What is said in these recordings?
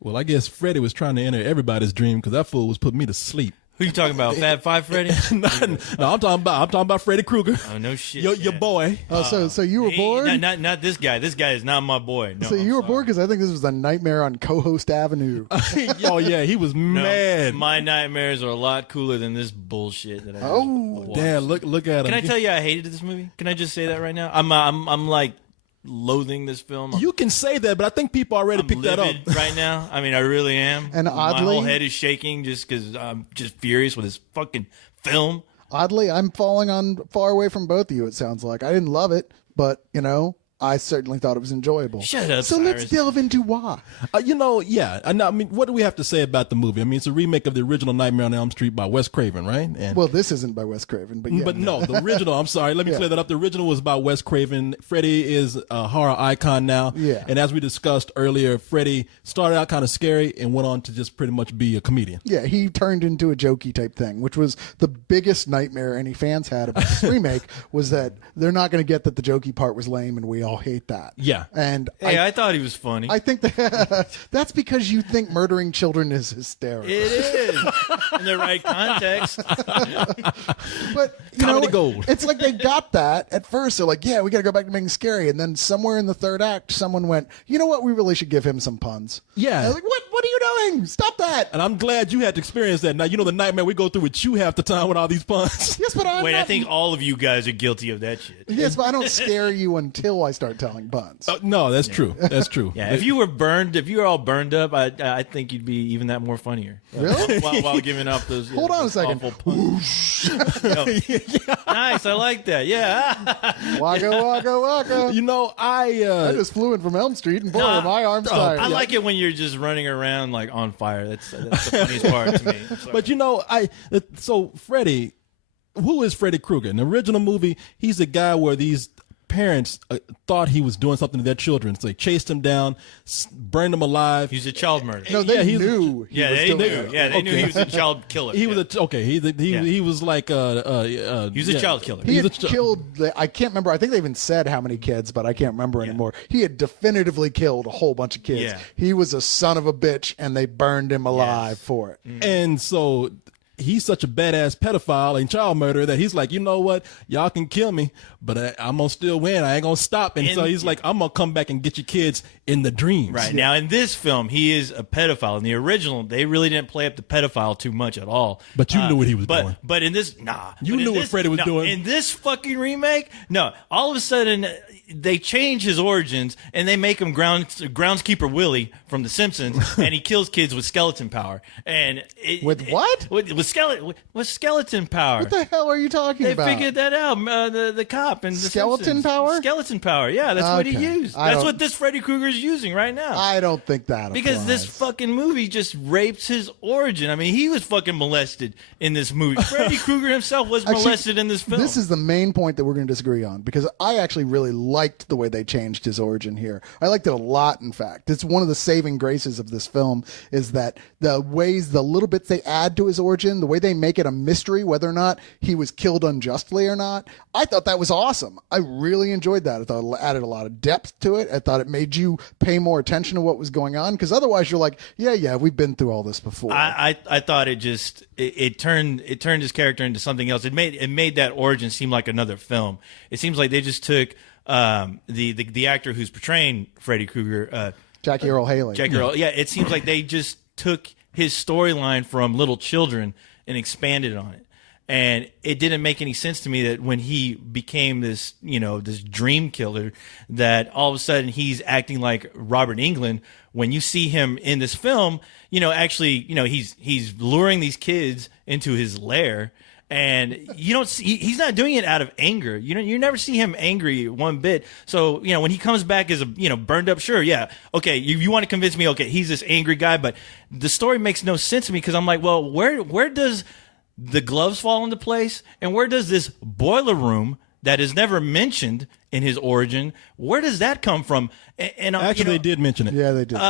Well, I guess Freddy was trying to enter everybody's dream because that fool was putting me to sleep. Who you talking about? Fab Five Freddy? No, I'm talking about Freddy Krueger. Oh no shit. Your boy. So you were bored? Not this guy. This guy is not my boy. No, So you were sorry. bored because I think this was a nightmare on Co-Host Avenue. Oh yeah, he was No, mad. my nightmares are a lot cooler than this bullshit that I Oh, watched. Damn, look at him. Can I tell you I hated this movie? Can I just say that right now? I'm like loathing this film. You can say that, but I think people already picked that up. livid right now. I mean, I really am. And my oddly- whole head is shaking just because I'm just furious with this fucking film. Oddly, I'm falling on far away from both of you, it sounds like. I didn't love it, but, I certainly thought it was enjoyable. Shut up, So Cyrus. let's delve into why. Yeah. I mean, what do we have to say about the movie? I mean, it's a remake of the original Nightmare on Elm Street by Wes Craven, right? And Well, this isn't by Wes Craven, but yeah. but no, the original. I'm sorry. Let me clear that up. The original was by Wes Craven. Freddy is a horror icon now. Yeah. And as we discussed earlier, Freddy started out kind of scary and went on to just pretty much be a comedian. Yeah, he turned into a jokey type thing, which was the biggest nightmare any fans had about this remake was that they're not going to get that the jokey part was lame, and we all hate that. Yeah. And Hey, I thought he was funny. I think that's because you think murdering children is hysterical. it is in the right context. But Comedy gold. It's like they got that at first. They're like, yeah, we got to go back to being scary. And then somewhere in the third act, someone went, you know what? We really should give him some puns. Yeah. And I was like, what are you doing? Stop that. And I'm glad you had to experience that. Now, the nightmare we go through with you half the time with all these puns. Yes, but Wait, I think all of you guys are guilty of that shit. Yes, but I don't scare you until I start telling puns. No, that's true. That's true. Yeah, if you were all burned up, I think you'd be even that more funnier. Really? While giving off those. Hold on a those second. awful puns. Nice, I like that. Yeah. Waka, waka, waka. I I just flew in from Elm Street, and boy, Nah. are my arms tired. I like it when you're just running around like on fire. That's the funniest part to me. Sorry. But so Freddy, who is Freddy Krueger? In the original movie, he's a guy where these parents thought he was doing something to their children, so they chased him down, burned him alive. He's a child murderer. No, they he's- knew. He Yeah, was they doing knew. it. Yeah, they knew he was a child killer. He was Yeah. he was like He was a child killer. He He's had a killed. I can't remember. I think they even said how many kids, but I can't remember anymore. He had definitively killed a whole bunch of kids. Yeah. He was a son of a bitch, and they burned him alive for it. And so he's such a badass pedophile and child murderer that he's like, you know what? Y'all can kill me, but I'm going to still win. I ain't going to stop. And so he's like, I'm going to come back and get your kids in the dreams. Right. Now, in this film, he is a pedophile. In the original, they really didn't play up the pedophile too much at all. But you knew what he was doing. But in this, You But in knew what this- Freddy was doing. In this fucking remake, no. All of a sudden, they change his origins and they make him groundskeeper Willie from The Simpsons, and he kills kids with skeleton power. And With what? With skeleton power. What the hell are you talking They about? figured that out. The cop and the Skeleton Simpsons. power? Skeleton power. Yeah, that's what he Okay. used. I That's don't- what this Freddy Krueger is using right now. I don't think that Because this applies. fucking movie just rapes his origin. I mean, he was fucking molested in this movie. Freddy Krueger himself was Actually, molested in this film. This is the main point that we're going to disagree on because I actually really liked the way they changed his origin here. I liked it a lot, in fact. It's one of the saving graces of this film is that the little bits they add to his origin, the way they make it a mystery whether or not he was killed unjustly or not, I thought that was awesome. I really enjoyed that. I thought it added a lot of depth to it. I thought it made you pay more attention to what was going on because otherwise you're like, yeah, we've been through all this before. I thought it turned his character into something else. It made that origin seem like another film. It seems like they just took the actor who's portraying Freddy Krueger, Jackie Earle Haley. Jackie Earle. Yeah, it seems like they just took his storyline from Little Children and expanded on it. And it didn't make any sense to me that when he became this dream killer, that all of a sudden he's acting like Robert Englund. When you see him in this film, he's luring these kids into his lair. And you don't see, he's not doing it out of anger. You never see him angry one bit. So, when he comes back as a, burned up, sure. Yeah. Okay. You want to convince me, okay, he's this angry guy, but the story makes no sense to me because I'm like, well, where does the gloves fall into place? And where does this boiler room that is never mentioned in his origin, where does that come from? And Actually, they did mention it. Yeah, they did.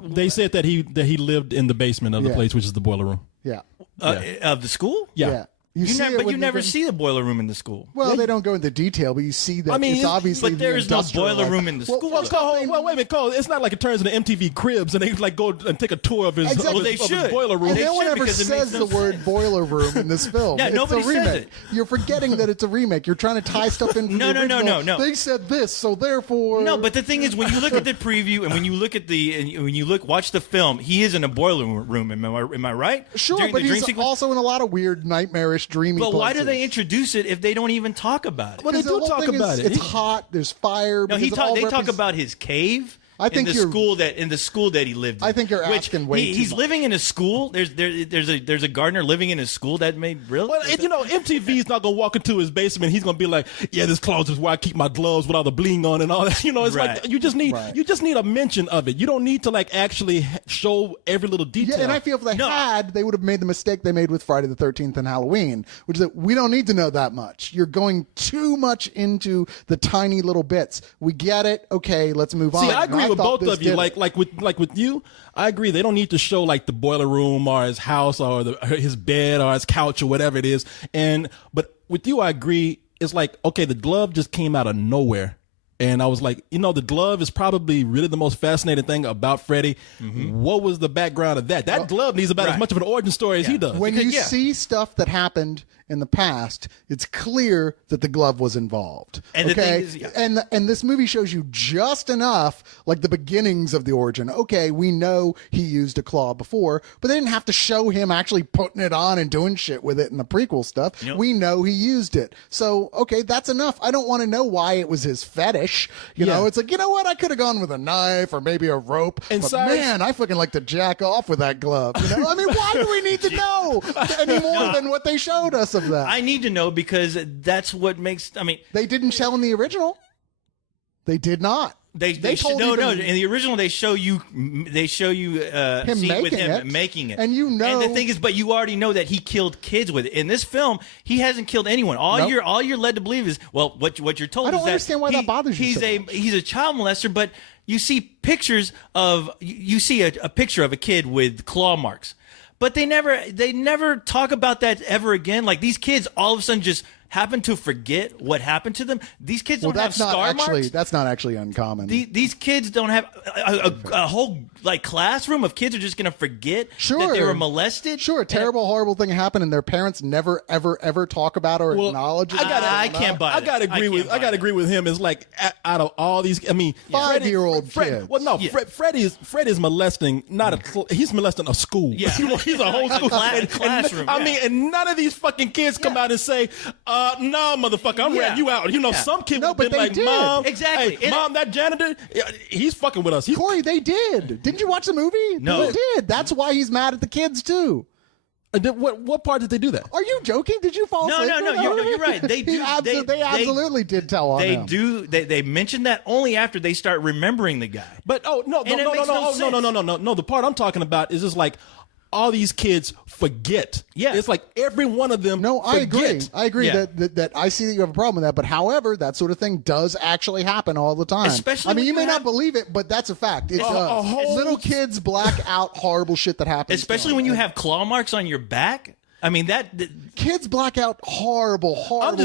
They said that he lived in the basement of the Yeah. place, which is the boiler room. yeah. Of the school? Yeah. You never see the boiler room in the school. Well, they don't go into detail, but you see that it's obviously. But there is no boiler room in the school. Well, wait a minute, Cole. It's not like it turns into MTV Cribs and they like go and take a tour of his, Exactly. of his, They of his should. boiler room. And no one ever because it says makes the no word sense. boiler room in this film. Yeah, it's nobody a remake. says it. You're forgetting that it's a remake. You're trying to tie stuff in. From No, the no, original. no. They said this, so therefore. No, but the thing is, when you look at the preview and when you look at watch the film, he is in a boiler room. Am I right? Sure, During but the dream he's sequence? also in a lot of weird, nightmarish, dreamy. But why do places. they introduce it if they don't even talk about it? Well, they 'Cause the do whole talk thing about is, it. It's hot. There's fire. No, because it all they talk repres- about his cave. I think in you're- the school that he lived in. I think you're Which asking way too he's much. living in a school. There's a gardener living in a school that made really. Well, and, MTV's not gonna walk into his basement. He's gonna be like, "Yeah, this closet is where I keep my gloves with all the bling on and all that." It's Right. like you just need a mention of it. You don't need to like actually show every little detail. Yeah, and I feel if they No. had, they would have made the mistake they made with Friday the 13th and Halloween, which is that we don't need to know that much. You're going too much into the tiny little bits. We get it. Okay, let's move on. See, I And agree with thought both this of you. did it. Like with you, I agree. They don't need to show like the boiler room or his house or his bed or his couch or whatever it is. But with you, I agree. It's like, okay, the glove just came out of nowhere. And I was like, the glove is probably really the most fascinating thing about Freddy. What was the background of that? That glove needs about as much of an origin story as he does. When you see stuff that happened in the past, it's clear that the glove was involved. And the okay, thing is, and this movie shows you just enough, like the beginnings of the origin. Okay, we know he used a claw before, but they didn't have to show him actually putting it on and doing shit with it in the prequel stuff. We know he used it, so okay, that's enough. I don't want to know why it was his fetish. You know, it's like, you know what? I could have gone with a knife or maybe a rope. And but Cyrus- man, I fucking like to jack off with that glove. I mean, why do we need to know any more than what they showed us of that? I need to know because that's what makes. I mean, They didn't show in the original. They did not. They told no you no to- in the original they show you Him scene with making him it. making it, And you know- and the thing is, but you already know that he killed kids with it. In this film, he hasn't killed anyone. All Nope. you're led to believe is what you're told. I don't is that understand why that bothers you He's so much. he's a child molester, but you see pictures of you see a picture of a kid with claw marks. But they never talk about that ever again. Like these kids all of a sudden just happen to forget what happened to them. These kids don't have scar marks. That's not actually uncommon. These kids don't have a whole like classroom of kids are just going to forget that they were molested. Sure, a terrible, horrible thing happened, and their parents never, ever, ever talk about or acknowledge it. I can't buy it. I gotta agree with him. It's like out of all these, I mean, 5-year-old kids. Well, no, Freddy is molesting he's molesting a school. Yeah. He's a whole school classroom. I mean, and none of these fucking kids come out and say, "No, motherfucker, I'm ratting you out." Some kid No, would but be they like, did. "Mom, Exactly. hey, Mom, that janitor, he's fucking with us." Corey, they did. Didn't you watch the movie? No. They did. That's why he's mad at the kids too. What part did they do that? Are you joking? Did you fall asleep? No, you're right. They do. They absolutely did tell on They him. do. They mention that only after they start remembering the guy. But no. The part I'm talking about is just like all these kids forget. Yeah. It's like every one of them. No, I agree. forget. I agree Yeah. that I see that you have a problem with that. But however, that sort of thing does actually happen all the time. Especially I mean, when you you may not have- believe it, but that's a fact. It does. whole- Little kids black out horrible shit that happens. Especially to when them. you have claw marks on your back. I mean kids black out horrible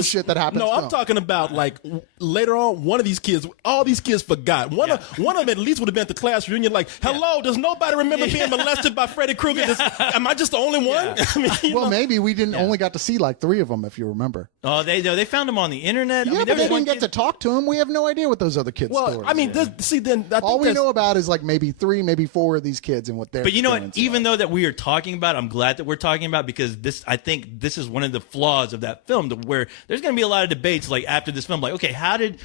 shit that happens. No, to I'm them. talking about like later on. One of these kids, all these kids forgot. One of them at least would have been at the class reunion. Like, hello, does nobody remember being molested by Freddy Krueger? Am I just the only one? I mean, Well, maybe we didn't only got to see like 3 of them, if you remember. they found him on the internet. Yeah, I mean, but there they was one didn't get to talk to him. We have no idea what those other kids' well, stories. I mean, then I all think we know about is like maybe 3, maybe 4 of these kids and what they're. But you know what? Even though that we are talking about, I'm glad that we're talking about because I think this is one of the flaws of that film, to where there's going to be a lot of debates like after this film, like, okay, how did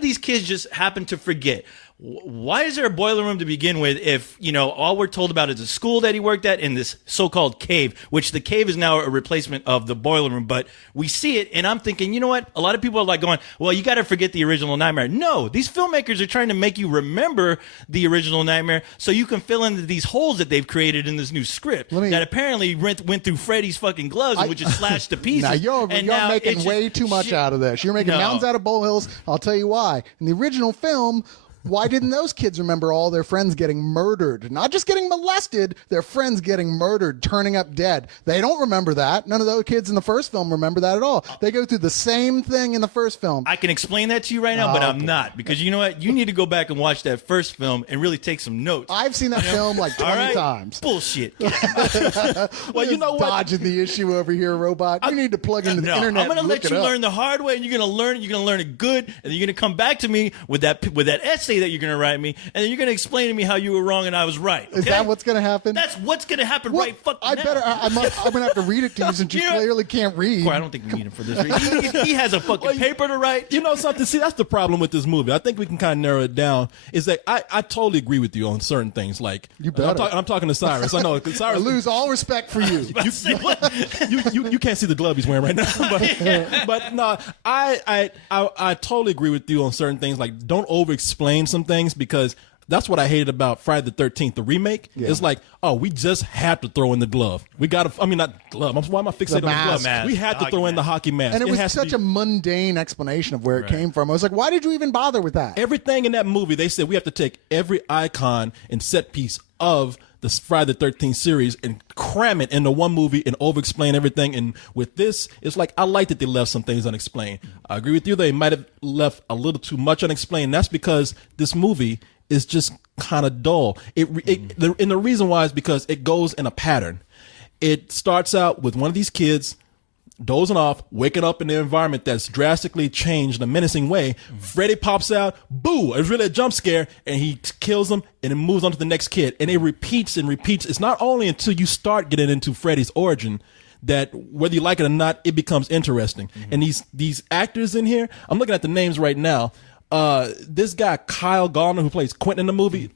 these kids just happen to forget? Why is there a boiler room to begin with if, all we're told about is a school that he worked at in this so-called cave, which the cave is now a replacement of the boiler room, but we see it, and I'm thinking, you know what? A lot of people are like going, well, you got to forget the original Nightmare. No, these filmmakers are trying to make you remember the original Nightmare so you can fill in these holes that they've created in this new script that apparently went through Freddy's fucking gloves, which is slashed to pieces. Now you're making it's way just too much shit. out of this. You're making No. mountains out of molehills. I'll tell you why. In the original film, why didn't those kids remember all their friends getting murdered? Not just getting molested, their friends getting murdered, turning up dead. They don't remember that. None of those kids in the first film remember that at all. They go through the same thing in the first film. I can explain that to you right now, but I'm not, because you know what? You need to go back and watch that first film and really take some notes. I've seen that film like 20 times. Bullshit. Well, you know what? Dodging the issue over here, robot. You need to plug into the internet. I'm going to and let look you it up. learn the hard way, and you're going to learn it. You're going to learn it good, and then you're going to come back to me with that essay that you're going to write me, and then you're going to explain to me how you were wrong and I was right. Okay? Is that what's going to happen? That's what's going to happen right fucking I now. better. I'm going to have to read it to you since you clearly can't read. Well, I don't think you need him for this. He has a fucking paper to write. You know something? See, that's the problem with this movie. I think we can kind of narrow it down. Is that I totally agree with you on certain things. Like You better. I'm talking to Cyrus. I know I Cyrus. lose all respect for you. You can't see the glove he's wearing right now, but no, I totally agree with you on certain things. Like, don't over explain some things, because that's what I hated about Friday the 13th, the remake. Yeah. It's like, oh, we just had to throw in the glove. We got to, I mean, not glove. Why am I fixated on the glove? mask. We had to throw in the hockey mask. And it was has to such be- a mundane explanation of where it came from. I was like, why did you even bother with that? Everything in that movie, they said we have to take every icon and set piece of the Friday the 13th series and cram it into one movie and over-explain everything. And with this, it's like, I like that they left some things unexplained. I agree with you. They might have left a little too much unexplained. That's because this movie is just kind of dull. And the reason why is because it goes in a pattern. It starts out with one of these kids dozing off, waking up in an environment that's drastically changed in a menacing way. Freddy pops out, boo! It's really a jump scare, and he kills him, and it moves on to the next kid. And it repeats and repeats. It's not only until you start getting into Freddy's origin that, whether you like it or not, it becomes interesting. And these actors in here, I'm looking at the names right now. This guy Kyle Gallner, who plays Quentin in the movie,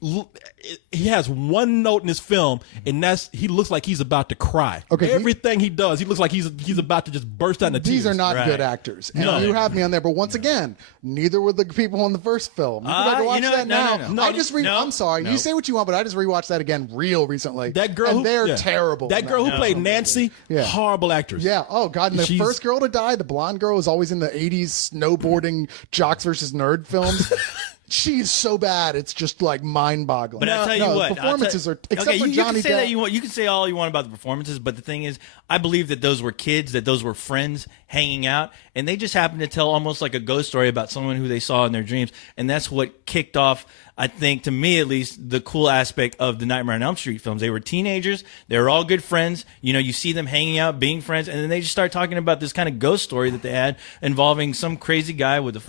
he has one note in his film, and that's he looks like he's about to cry. Okay, everything he does, he looks like he's about to just burst out into tears. These are not Right. good actors. And No. you have me on there. But once again, neither were the people in the first film. You can go watch that now. no. I just I'm sorry. No. You say what you want, but I just rewatched that again real recently. That girl, and they're yeah. terrible. That in girl who film. played Nancy, Yeah. horrible actress. Yeah. Oh God. And the She's- first girl to die, the blonde girl, was always in the '80s snowboarding jocks versus nerd films. She's so bad, it's just like mind-boggling. But I'll tell you what, the performances are except okay, for you Johnny can say Depp. that you can say all you want about the performances, but the thing is, I believe that those were kids, that those were friends hanging out, and they just happened to tell almost like a ghost story about someone who they saw in their dreams, and that's what kicked off, I think, to me at least, the cool aspect of the Nightmare on Elm Street films. They were teenagers, they were all good friends, you know, you see them hanging out, being friends, and then they just start talking about this kind of ghost story that they had involving some crazy guy with a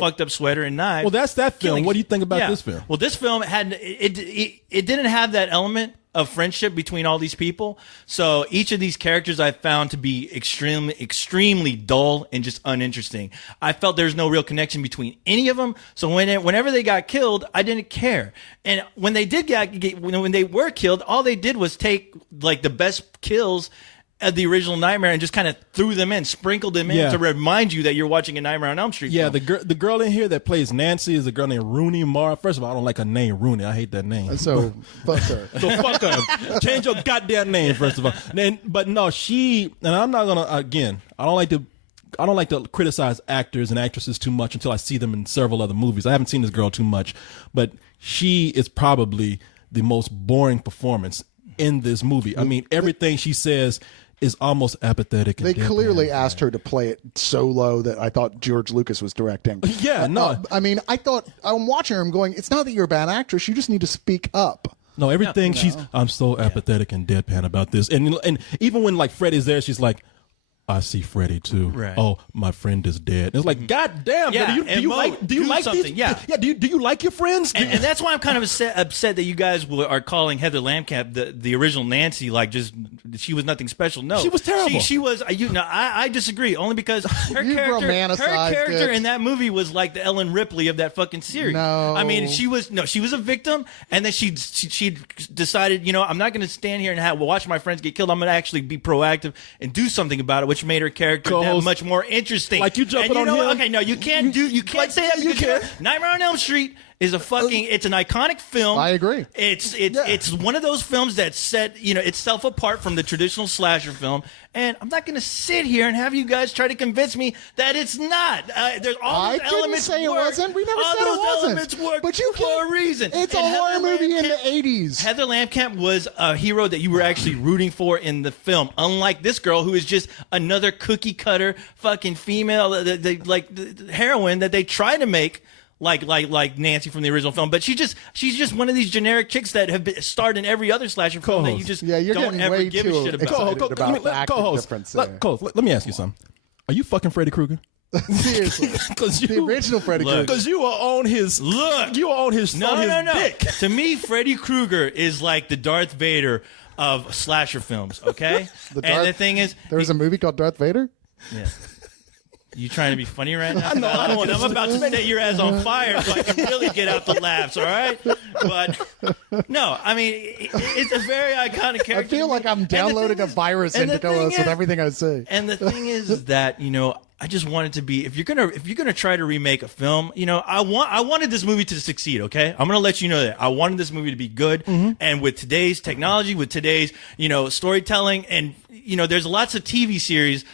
fucked up sweater and knife. Well, that's that film. killing- What do you think about Yeah. this film? Well, this film had it didn't have that element of friendship between all these people. So each of these characters I found to be extremely dull and just uninteresting. I felt there's no real connection between any of them. So whenever they got killed, I didn't care. And when they did when they were killed, all they did was take like the best kills of the original Nightmare and just kind of threw them in, sprinkled them in Yeah. to remind you that you're watching a Nightmare on Elm Street Yeah, film. the girl in here that plays Nancy is a girl named Rooney Mara. First of all, I don't like her name, Rooney. I hate that name. So fuck her. So fuck her. Change your goddamn name, first of all. But no, and I'm not gonna, again, I don't like to criticize actors and actresses too much until I see them in several other movies. I haven't seen this girl too much, but she is probably the most boring performance in this movie. I mean, everything she says is almost apathetic. And They deadpan. clearly asked her to play it so low that I thought George Lucas was directing. Yeah, no. I mean, I thought, I'm watching her, I'm going, it's not that you're a bad actress, you just need to speak up. No, everything I'm so apathetic and deadpan about this. And even when like Freddy's there, she's like, I see Freddy too. Right. Oh, my friend is dead. And it's like, God damn, Yeah, do you Mo, like do these? something, yeah. Do you like your friends? And that's why I'm kind of upset that you guys are calling Heather Lamkamp the original Nancy, like just she was nothing special. No, She was terrible. She was. I disagree only because her You've romanticized character it. in that movie was like the Ellen Ripley of that fucking series. No. I mean she was a victim, and then she decided, I'm not going to stand here and watch my friends get killed. I'm going to actually be proactive and do something about it, which made her character that much more interesting. Like you jumping and you on know what? him? Okay, no, you can't say that because you can't. Nightmare on Elm Street is a fucking. It's an iconic film. I agree. It's one of those films that set itself apart from the traditional slasher film. And I'm not going to sit here and have you guys try to convince me that it's not. There's all those elements. I didn't say it wasn't. We never all said those it wasn't. elements work But you for a reason. It's a horror movie in the 80s. Heather Lampkamp was a hero that you were actually rooting for in the film, unlike this girl who is just another cookie cutter fucking female, the heroine that they try to make like Nancy from the original film, but she's just one of these generic chicks that have been starred in every other slasher film that you just don't ever give a shit about. Let me ask you something. Are you fucking Freddy Krueger? Seriously, the original Freddy Krueger. Because you are on his dick. To me, Freddy Krueger is like the Darth Vader of slasher films. Okay, the thing is, there was a movie called Darth Vader. Yeah. You trying to be funny right now? I'm about to set your ass on fire so I can really get out the laughs, all right? But, no, I mean, it's a very iconic character. I feel like I'm downloading a virus into us with everything I say. And the thing is that, I just want it to be, if you're gonna try to remake a film, I wanted this movie to succeed, okay? I'm gonna let you know that. I wanted this movie to be good. And with today's technology, with today's, storytelling, and, there's lots of TV series.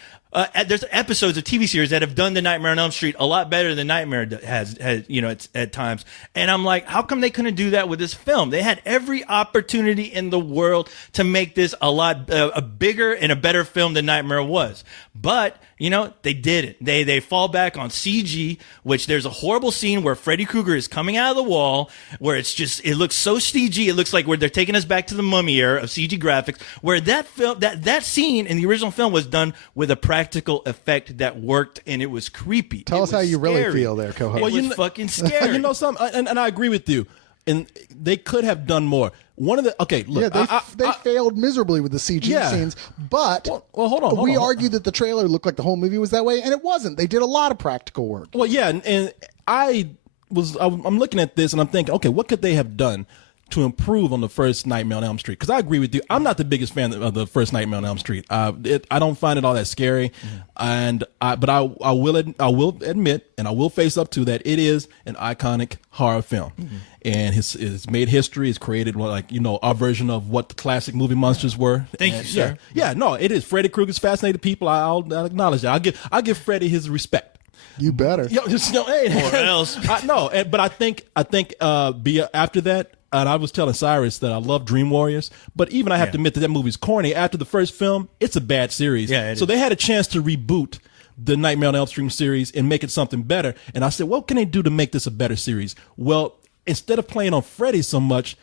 There's episodes of TV series that have done the Nightmare on Elm Street a lot better than Nightmare has at times. And I'm like, how come they couldn't do that with this film? They had every opportunity in the world to make this a bigger and a better film than Nightmare was. But, they didn't. They fall back on CG, which there's a horrible scene where Freddy Krueger is coming out of the wall, where it looks so CG. It looks like where they're taking us back to the Mummy era of CG graphics, where that scene in the original film was done with a practical effect that worked, and it was creepy. Tell us how you really feel there, co-host. It was fucking scary. Something, and I agree with you. And they could have done more. They failed miserably with the CG scenes, but hold on. We argued that the trailer looked like the whole movie was that way, and it wasn't. They did a lot of practical work. Well, yeah, and I'm looking at this and I'm thinking, okay, what could they have done to improve on the first Nightmare on Elm Street? Because I agree with you. I'm not the biggest fan of the first Nightmare on Elm Street. I don't find it all that scary, but I will admit and I will face up to that it is an iconic horror film. And it's made history. It's created our version of what the classic movie monsters were. Thank you, sir. Yeah, no, it is. Freddy Krueger's fascinated people. I'll acknowledge that. I'll give Freddy his respect. You better. Or else. But I think after that. And I was telling Cyrus that I love Dream Warriors, but even I have to admit that movie's corny. After the first film, it's a bad series. Yeah, so they had a chance to reboot the Nightmare on Elm Street series and make it something better. And I said, what can they do to make this a better series? Well, instead of playing on Freddy so much,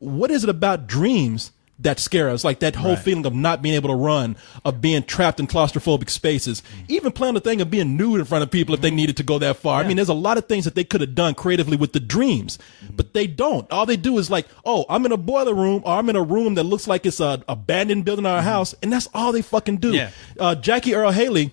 what is it about dreams that scare us? Like that whole feeling of not being able to run, of being trapped in claustrophobic spaces, even playing the thing of being nude in front of people if they needed to go that far. I mean, there's a lot of things that they could have done creatively with the dreams, but they don't. All they do is like, oh, I'm in a boiler room, or I'm in a room that looks like it's an abandoned building in our house, and that's all they fucking do. Yeah. Jackie Earle Haley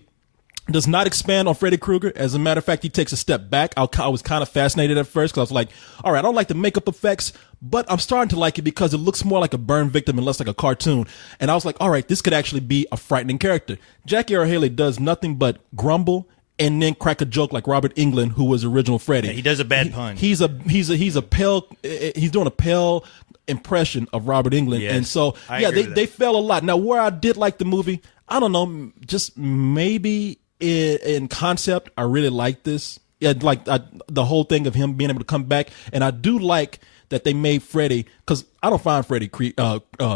does not expand on Freddy Krueger. As a matter of fact, he takes a step back. I was kind of fascinated at first because I was like, all right, I don't like the makeup effects, but I'm starting to like it because it looks more like a burn victim and less like a cartoon. And I was like, all right, this could actually be a frightening character. Jackie Earle Haley does nothing but grumble and then crack a joke like Robert Englund, who was original Freddy. Yeah, he does a bad pun. He's doing a pale impression of Robert Englund. Yes, and so, they fell a lot. Now, where I did like the movie, I don't know, just maybe in concept, I really like this. Yeah, the whole thing of him being able to come back, and I do like that they made Freddy, because I don't find Freddy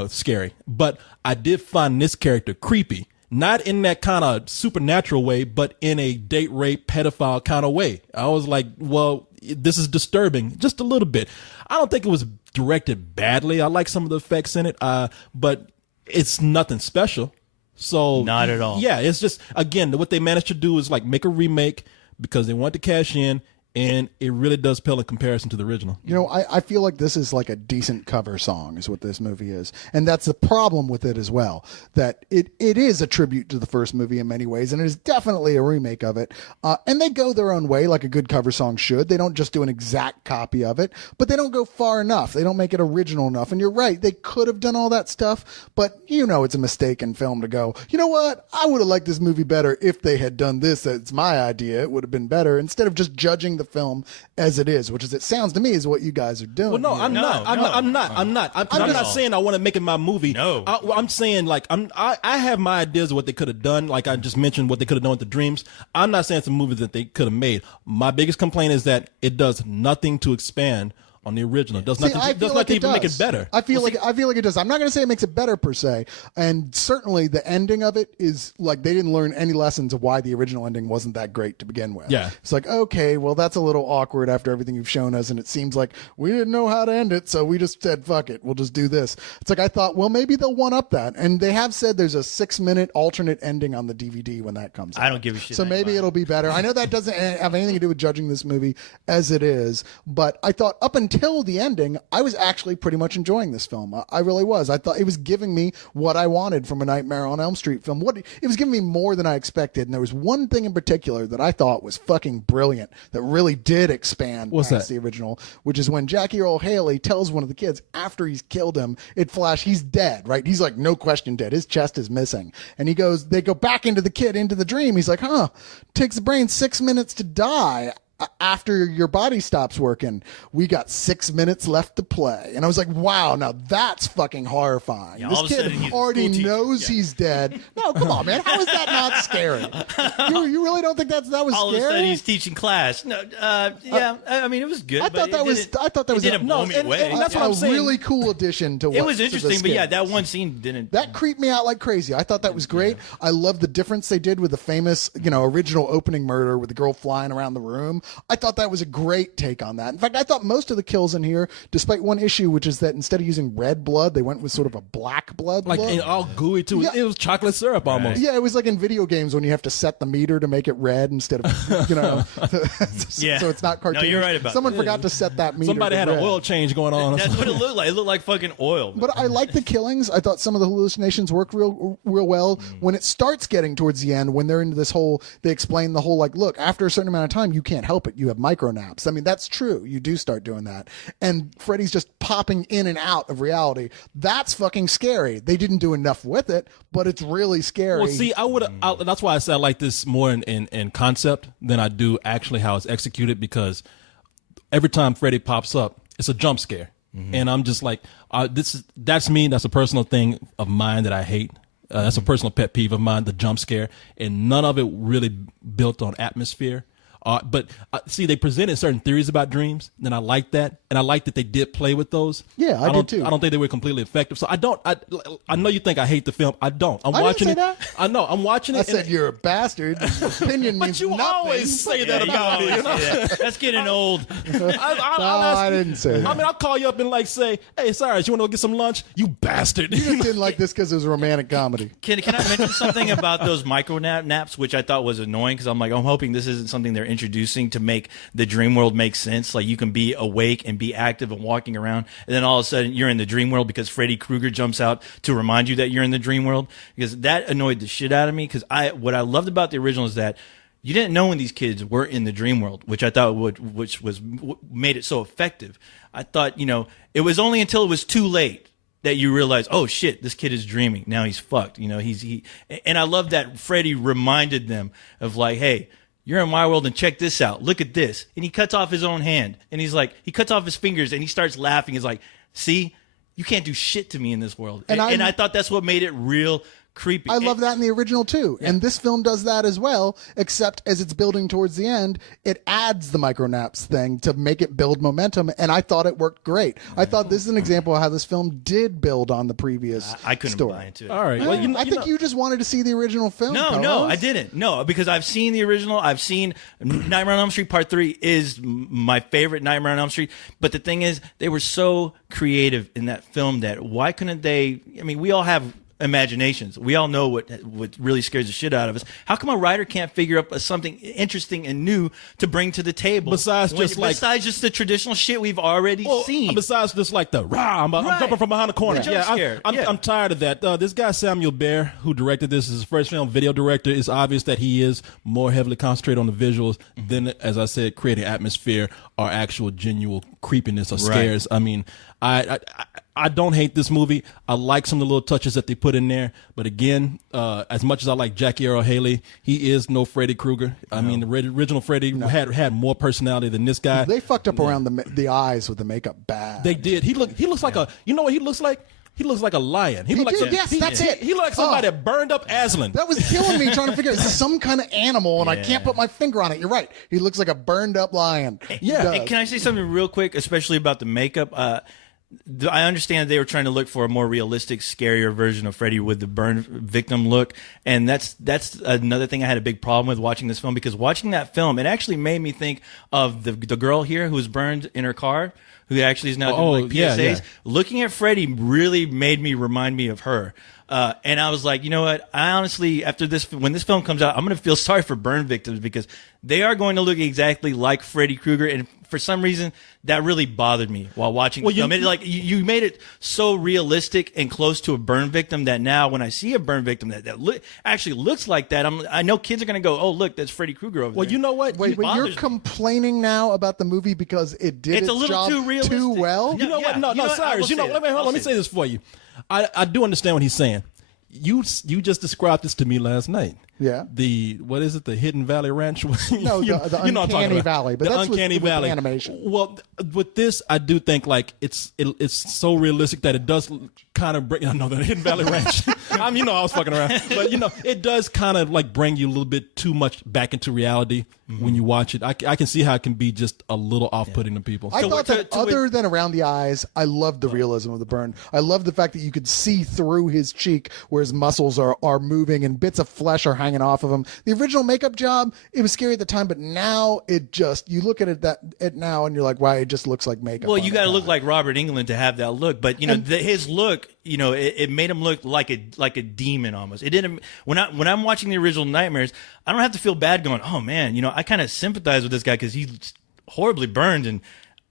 scary, but I did find this character creepy. Not in that kind of supernatural way, but in a date rape, pedophile kind of way. I was like, well, this is disturbing just a little bit. I don't think it was directed badly. I like some of the effects in it, but it's nothing special. So not at all. Yeah, it's just, again, what they managed to do is like make a remake because they want to cash in, and it really does pale in comparison to the original. You know, I feel like this is like a decent cover song is what this movie is. And that's the problem with it as well, that it is a tribute to the first movie in many ways, and it is definitely a remake of it. And they go their own way like a good cover song should. They don't just do an exact copy of it, but they don't go far enough. They don't make it original enough. And you're right, they could have done all that stuff, but it's a mistake in film to go, you know what, I would have liked this movie better if they had done this. It's my idea. It would have been better, instead of just judging the film as it is, which is, it sounds to me, is what you guys are doing. Well, no, here. I'm not. I'm not. I'm not saying I want to make it my movie. No. I'm saying like I have my ideas of what they could have done. Like I just mentioned, what they could have done with the dreams. I'm not saying it's a movie that they could have made. My biggest complaint is that it does nothing to expand on the original. It does nothing. It does nothing to even make it better. I feel like it does. I'm not going to say it makes it better per se, and certainly the ending of it is like they didn't learn any lessons of why the original ending wasn't that great to begin with. Yeah, it's like, okay, well that's a little awkward after everything you've shown us, and it seems like we didn't know how to end it, so we just said fuck it, we'll just do this. It's like I thought, well maybe they'll one up that, and they have said there's a 6-minute alternate ending on the DVD when that comes out. I don't give a shit. So maybe it'll be better. I know that doesn't have anything to do with judging this movie as it is, but I thought up until the ending, I was actually pretty much enjoying this film. I really was. I thought it was giving me what I wanted from a Nightmare on Elm Street film. It was giving me more than I expected, and there was one thing in particular that I thought was fucking brilliant that really did expand past the original, which is when Jackie Earle Haley tells one of the kids after he's killed him, he's dead, right? He's like, no question dead. His chest is missing. And they go back into the dream. He's like, takes the brain 6 minutes to die. After your body stops working, we got 6 minutes left to play. And I was like, wow, now that's fucking horrifying. Yeah, this kid already knows he's dead. No, come on, man. How is that not scary? You really don't think that was scary? All of a sudden he's teaching class. No, I mean, it was good. I thought that was didn't blow me away. And that's what I'm saying. Really cool addition to what it was interesting, but yeah, that was. one scene didn't. That creeped me out like crazy. I thought that was great. I love the difference they did with the famous, original opening murder with the girl flying around the room. I thought that was a great take on that. In fact, I thought most of the kills in here, despite one issue, which is that instead of using red blood, they went with sort of a black blood look. And all gooey too. Yeah. It was chocolate syrup almost. Yeah, it was like in video games when you have to set the meter to make it red instead of, so it's not cartoon. No, you're right about Someone forgot to set that meter. Somebody had red. an oil change going on. That's what it looked like. It looked like fucking oil. But I like the killings. I thought some of the hallucinations worked real well. When it starts getting towards the end, when they're into this whole, they explain the whole like, look, after a certain amount of time, you can't help it. You have micro naps. I mean, that's true. You do start doing that. And Freddy's just popping in and out of reality. That's fucking scary. They didn't do enough with it, but it's really scary. Well, see, that's why I said I like this more in concept than I do actually how it's executed, because every time Freddy pops up, it's a jump scare. And I'm just like, that's me. That's a personal thing of mine that I hate. That's a personal pet peeve of mine, the jump scare. And none of it really built on atmosphere. But see, they presented certain theories about dreams, and I like that, and I like that they did play with those. Yeah, I did too. I don't think they were completely effective. So I know you think I hate the film. I don't. I'm watching it. That. I know. I'm watching it. I said you're a bastard. Opinion means but you nothing. always say that about me. That's getting old. I didn't say that. I mean, I'll call you up and like say, "Hey, Cyrus, you want to go get some lunch?" You bastard. You just didn't like this because it was a romantic comedy. Can I mention something about those micro naps, which I thought was annoying, because I'm hoping this isn't something they're introducing to make the dream world make sense. Like you can be awake and be active and walking around, and then all of a sudden you're in the dream world because Freddy Krueger jumps out to remind you that you're in the dream world. Because that annoyed the shit out of me. Because what I loved about the original is that you didn't know when these kids were in the dream world, which I thought made it so effective. I thought, it was only until it was too late that you realize, oh shit, this kid is dreaming. Now he's fucked. And I love that Freddy reminded them of like, hey, you're in my world and check this out. Look at this. And he cuts off his own hand. And he's like, he cuts off his fingers and he starts laughing. He's like, see, you can't do shit to me in this world. And I thought that's what made it real creepy. I love that in the original too. Yeah. And this film does that as well, except as it's building towards the end, it adds the micro naps thing to make it build momentum. And I thought it worked great. I thought this is an example of how this film did build on the previous I couldn't story. buy into it. All right. Well, I think you just wanted to see the original film. No, I didn't. No, because I've seen the original. I've seen Nightmare on Elm Street Part 3 is my favorite Nightmare on Elm Street. But the thing is, they were so creative in that film that why couldn't they? I mean, we all have imaginations. We all know what really scares the shit out of us. How come a writer can't figure up something interesting and new to bring to the table? Besides just the traditional shit we've already seen. Besides just like the rah, I'm jumping from behind the corner. Yeah, I'm tired of that. This guy Samuel Bear, who directed this, is his first film, video director. It's obvious that he is more heavily concentrated on the visuals than, as I said, creating atmosphere or actual genuine creepiness or scares. I mean, I don't hate this movie. I like some of the little touches that they put in there. But again, as much as I like Jackie Earle Haley, he is no Freddy Krueger. I mean, the original Freddy had more personality than this guy. They fucked up around the eyes with the makeup bad. They did. He looks like a. You know what he looks like? He looks like a lion. He looks like yes, that's it. He looks like somebody that burned up Aslan. That was killing me trying to figure out, is this some kind of animal and I can't put my finger on it. You're right. He looks like a burned up lion. Yeah. Hey, can I say something real quick, especially about the makeup? I understand they were trying to look for a more realistic, scarier version of Freddy with the burn victim look, and that's another thing I had a big problem with watching this film, because watching that film, it actually made me think of the girl here who was burned in her car, who actually is now doing like PSAs. Yeah. Looking at Freddy really made me remind me of her. And I was like, you know what? I honestly, after this, when this film comes out, I'm going to feel sorry for burn victims, because they are going to look exactly like Freddy Krueger. And for some reason, that really bothered me while watching the film. You made it so realistic and close to a burn victim that now when I see a burn victim that actually looks like that, I know kids are going to go, oh, look, that's Freddy Krueger over there. Well, you know what? Wait, you're complaining now about the movie because it did its a little job too realistic. too well? You know what? No, Cyrus. Let me say this for you. I do understand what he's saying. You just described this to me last night. Yeah. What is it? The Hidden Valley Ranch? No, the Uncanny Valley. But the that's Uncanny with Valley animation. Well, with this, I do think like it's so realistic that it does kind of bring. I know the Hidden Valley Ranch. I was fucking around, but it does kind of like bring you a little bit too much back into reality when you watch it. I can see how it can be just a little off-putting to people. I thought that other than around the eyes, I loved the realism of the burn. I loved the fact that you could see through his cheek where his muscles are moving and bits of flesh are hanging off of him. The original makeup job, it was scary at the time, but now you look at it now and you're like, wow, it just looks like makeup. Well, you got to look like Robert Englund to have that look, but his look, it made him look like a demon almost. It didn't. When I'm watching the original Nightmares, I don't have to feel bad going, oh man, I kind of sympathize with this guy because he's horribly burned,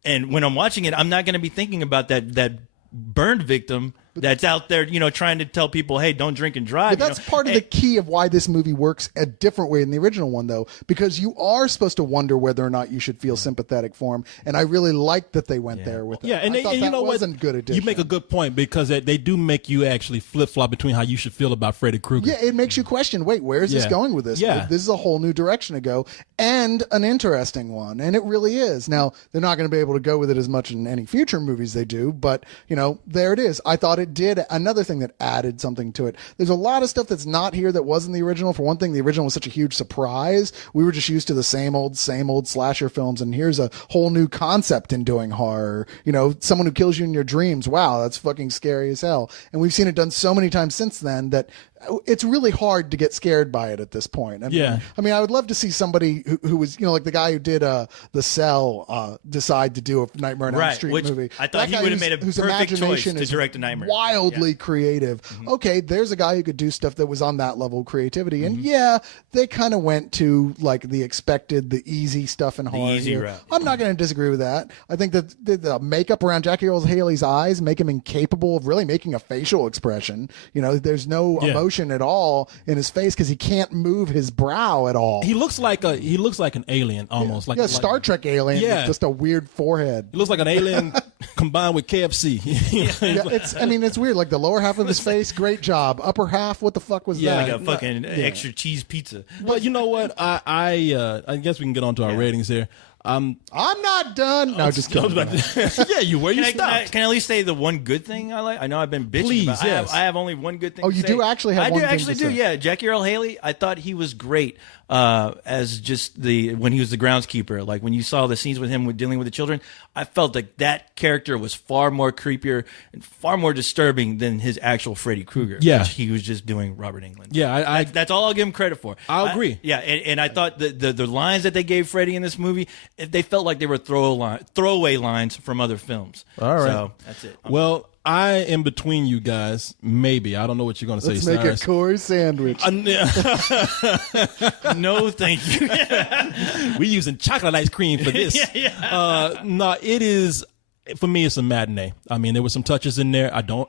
and when I'm watching it, I'm not going to be thinking about that burned victim that's out there, trying to tell people, hey, don't drink and drive. But that's part of the key of why this movie works a different way than the original one, though, because you are supposed to wonder whether or not you should feel sympathetic for him. And I really liked that they went there with it. Yeah, and wasn't good addition. You make a good point, because they do make you actually flip-flop between how you should feel about Freddy Krueger. Yeah, it makes you question, wait, where is this going with this? Yeah. This is a whole new direction to go, and an interesting one, and it really is. Now, they're not going to be able to go with it as much in any future movies they do, but, there it is. I thought it did. Another thing that added something to it. There's a lot of stuff that's not here that was in the original. For one thing, the original was such a huge surprise. We were just used to the same old slasher films, and here's a whole new concept in doing horror. Someone who kills you in your dreams. Wow, that's fucking scary as hell. And we've seen it done so many times since then that it's really hard to get scared by it at this point. I mean, I would love to see somebody who was, like the guy who did The Cell decide to do a Nightmare on Elm Street movie. I thought he would have made a perfect choice to direct a Nightmare. Wildly creative. Okay, there's a guy who could do stuff that was on that level of creativity. And they kind of went to like the expected, the easy stuff in horror. Easy route. I'm not going to disagree with that. I think that the makeup around Jackie Earle Haley's eyes make him incapable of really making a facial expression. There's no emotion at all in his face because he can't move his brow at all. He looks like an alien almost. Like Star Trek alien with just a weird forehead. He looks like an alien combined with KFC. It's weird. Like the lower half of his face, great job. Upper half, what the fuck was that? Like a fucking extra cheese pizza. But you know what? I guess we can get on to our ratings here. I'm not done. No, just kidding. Yeah, you were. Can I at least say the one good thing I like? I know I've been bitching. Please, about yes. I have only one good thing. Oh, to you say. do actually have one thing to say. Yeah, Jackie Earle Haley. I thought he was great as just when he was the groundskeeper. Like when you saw the scenes with him dealing with the children, I felt like that character was far more creepier and far more disturbing than his actual Freddy Krueger. Yeah, which he was just doing Robert Englund. Yeah, that's all I'll give him credit for. I'll agree. And I thought the lines that they gave Freddy in this movie, they felt like they were throwaway lines from other films. All right, so that's it. Well, I am between you guys. Maybe I don't know what you're going to say. Let's make a Corey sandwich. No, thank you. We're using chocolate ice cream for this. No, it is. for me, it's a matinee. I mean, there were some touches in there. No,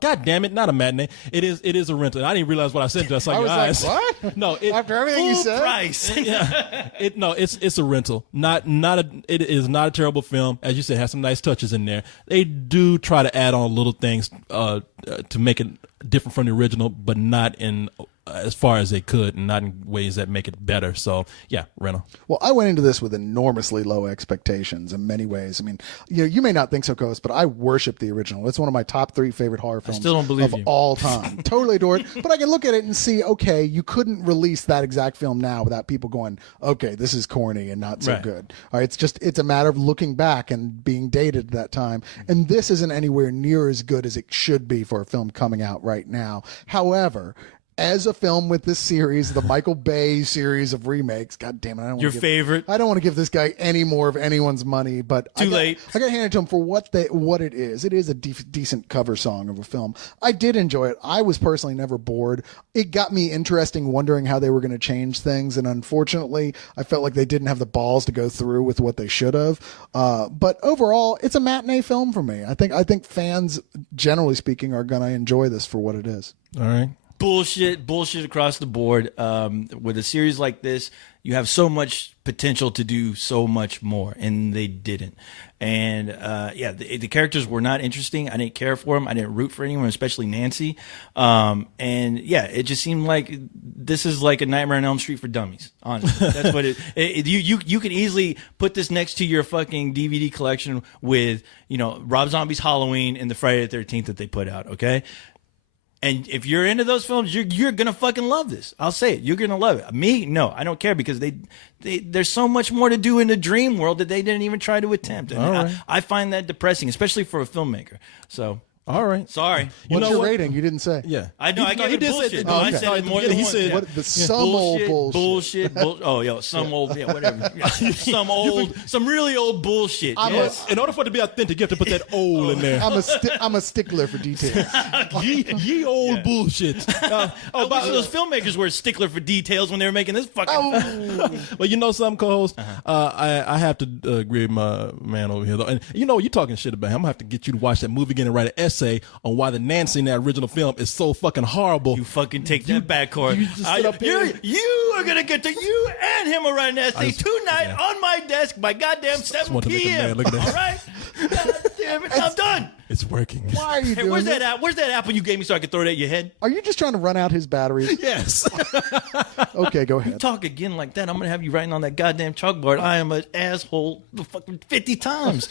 God damn it, not a matinee. It is a rental. I didn't realize what I said until I saw your eyes. Like, what? No, after everything you said, price. It's a rental. It is not a terrible film. As you said, it has some nice touches in there. They do try to add on little things to make it different from the original, but not in as far as they could, and not in ways that make it better. So yeah, rental. Well, I went into this with enormously low expectations in many ways. I mean, you may not think so, Coast, but I worship the original. It's one of my top 3 favorite horror films still don't believe of you. all time. Totally adore it. But I can look at it and see, okay, you couldn't release that exact film now without people going, okay, this is corny and not so Right. good. All right, it's a matter of looking back and being dated at that time. And this isn't anywhere near as good as it should be for a film coming out right now. However, as a film with this series, the Michael Bay series of remakes, God damn it, I don't Your want to favorite. I don't want to give this guy any more of anyone's money, but Too late. I got to hand it to him for what it is. It is a decent cover song of a film. I did enjoy it. I was personally never bored. It got me interesting, wondering how they were going to change things, and unfortunately, I felt like they didn't have the balls to go through with what they should have. But overall, it's a matinee film for me. I think fans, generally speaking, are going to enjoy this for what it is. All right. Bullshit across the board. With a series like this, you have so much potential to do so much more, and they didn't. And the characters were not interesting. I didn't care for them. I didn't root for anyone, especially Nancy. It just seemed like this is like a Nightmare on Elm Street for dummies. Honestly, that's what you can easily put this next to your fucking DVD collection with Rob Zombie's Halloween and the Friday the 13th that they put out. Okay. And if you're into those films, you're gonna fucking love this. I'll say it. You're gonna love it. Me, no, I don't care, because there's so much more to do in the dream world that they didn't even try to attempt. And right. I find that depressing, especially for a filmmaker. So All right. sorry. What's your rating? You didn't say. Yeah. I know. I gave he it did say- bullshit. oh, No, I okay. said it more than He once. said- Yeah. What, some old bullshit. Some old, whatever. Some really old bullshit. Yes. In order for it to be authentic, you have to put that old in there. I'm a stickler for details. Ye old bullshit. I wish those filmmakers were a stickler for details when they were making this fucking. Well, you know something, co-host? I have to agree with my man over here, though. And you're talking shit about him. I'm going to have to get you to watch that movie again and write an essay on why the Nancy in that original film is so fucking horrible. You fucking take that back, Corey. you just sit up here. You are gonna get to you and him are writing an essay tonight on my desk by goddamn 7 wanted to make a p.m. man look at that. All right, God damn it, I'm done. It's working. Why are you Hey, doing where's this? that app? Where's that apple you gave me so I could throw it at your head? Are you just trying to run out his batteries? Yes. Okay, go ahead. Talk again like that, I'm gonna have you writing on that goddamn chalkboard. I am an asshole fucking 50 times.